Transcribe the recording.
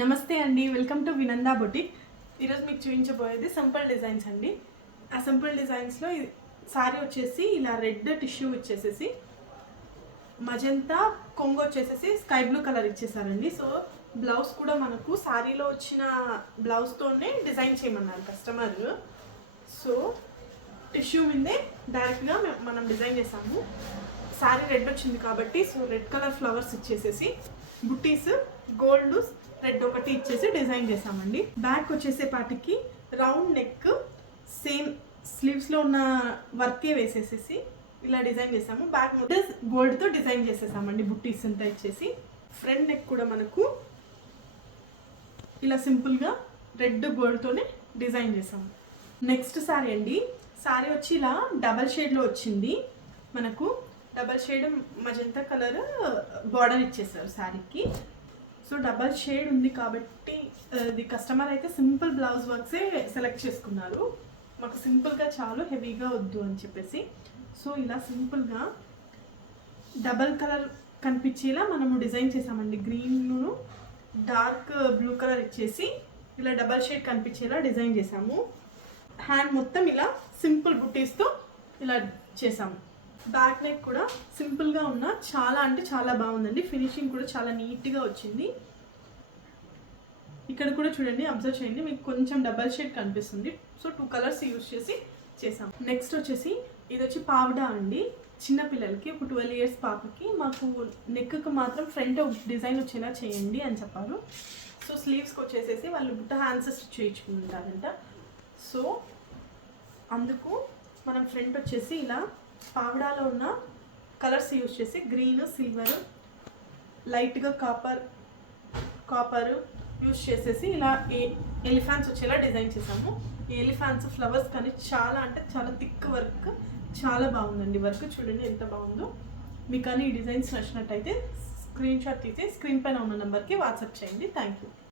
నమస్తే అండి, welcome to వినందా boutique. ఈరోజు మీకు చూపించబోయేది సింపుల్ డిజైన్స్ అండి. ఆ సింపుల్ డిజైన్స్లో సారీ వచ్చేసి ఇలా రెడ్ టిష్యూ ఇచ్చేసేసి మజంతా కొంగు వచ్చేసేసి స్కై బ్లూ కలర్ ఇచ్చేసారండి. సో బ్లౌజ్ కూడా మనకు సారీలో వచ్చిన బ్లౌజ్తోనే డిజైన్ చేయమన్నారు కస్టమర్. సో టిష్యూ మీదే డైరెక్ట్గా మనం డిజైన్ చేసాము. సారీ రెడ్ వచ్చింది కాబట్టి సో రెడ్ కలర్ ఫ్లవర్స్ ఇచ్చేసేసి బుట్టీస్ గోల్డ్ రెడ్ ఒకటి ఇచ్చేసి డిజైన్ చేసామండి. బ్యాక్ వచ్చేసేపాటికి రౌండ్ నెక్ సేమ్ స్లీవ్స్లో ఉన్న వర్కే వేసేసేసి ఇలా డిజైన్ చేసాము. బ్యాక్ మొత్తం గోల్డ్తో డిజైన్ చేసేసామండి. బుట్టీస్ అంతా ఇచ్చేసి ఫ్రంట్ నెక్ కూడా మనకు ఇలా సింపుల్గా రెడ్ గోల్డ్తోనే డిజైన్ చేసాము. నెక్స్ట్ సారీ అండి. సారీ వచ్చి ఇలా డబల్ షేడ్లో వచ్చింది. మనకు double shade magenta colour border ఇచ్చేసారు శారీకి. సో డబల్ షేడ్ ఉంది కాబట్టి ఇది కస్టమర్ అయితే సింపుల్ బ్లౌజ్ వర్క్సే సెలెక్ట్ చేసుకున్నారు. మాకు సింపుల్గా చాలు, హెవీగా వద్దు అని చెప్పేసి. సో ఇలా సింపుల్గా డబల్ కలర్ కనిపించేలా మనము డిజైన్ చేసామండి. గ్రీన్ను డార్క్ బ్లూ కలర్ ఇచ్చేసి ఇలా డబల్ షేడ్ కనిపించేలా డిజైన్ చేసాము. హ్యాండ్ మొత్తం ఇలా సింపుల్ బుట్టీస్తో ఇలా చేసాము. బ్యాక్ నెక్ కూడా సింపుల్గా ఉన్న చాలా అంటే చాలా బాగుందండి. ఫినిషింగ్ కూడా చాలా నీట్గా వచ్చింది. ఇక్కడ కూడా చూడండి, అబ్జర్వ్ చేయండి, మీకు కొంచెం డబల్ షేడ్ కనిపిస్తుంది. సో 2 కలర్స్ యూజ్ చేసి చేసాం. నెక్స్ట్ వచ్చేసి ఇది వచ్చి పావడా అండి. చిన్నపిల్లలకి ఒక 12 ఇయర్స్ పాపకి మాకు నెక్కి మాత్రం ఫ్రంట్ డిజైన్ వచ్చేలా చేయండి అని చెప్పారు. సో స్లీవ్స్కి వచ్చేసేసి వాళ్ళు బుట్ట హ్యాండ్స్ స్టిచ్ చేయించుకుంటారంట. సో అందుకు మనం ఫ్రంట్ వచ్చేసి ఇలా పావడాలో ఉన్న కలర్స్ యూజ్ చేసి గ్రీన్, సిల్వర్, లైట్గా కాపర్ యూజ్ చేసేసి ఇలా ఎలిఫాంట్స్ వచ్చేలా డిజైన్ చేసాము. ఈ ఎలిఫాంట్స్ ఫ్లవర్స్ కానీ చాలా అంటే చాలా థిక్ వర్క్, చాలా బాగుందండి. వర్క్ చూడండి ఎంత బాగుందో. మీకు కానీ ఈ డిజైన్స్ నచ్చినట్టయితే స్క్రీన్ షాట్ తీసి స్క్రీన్ పైన ఉన్న నెంబర్కి వాట్సాప్ చేయండి. Thank you.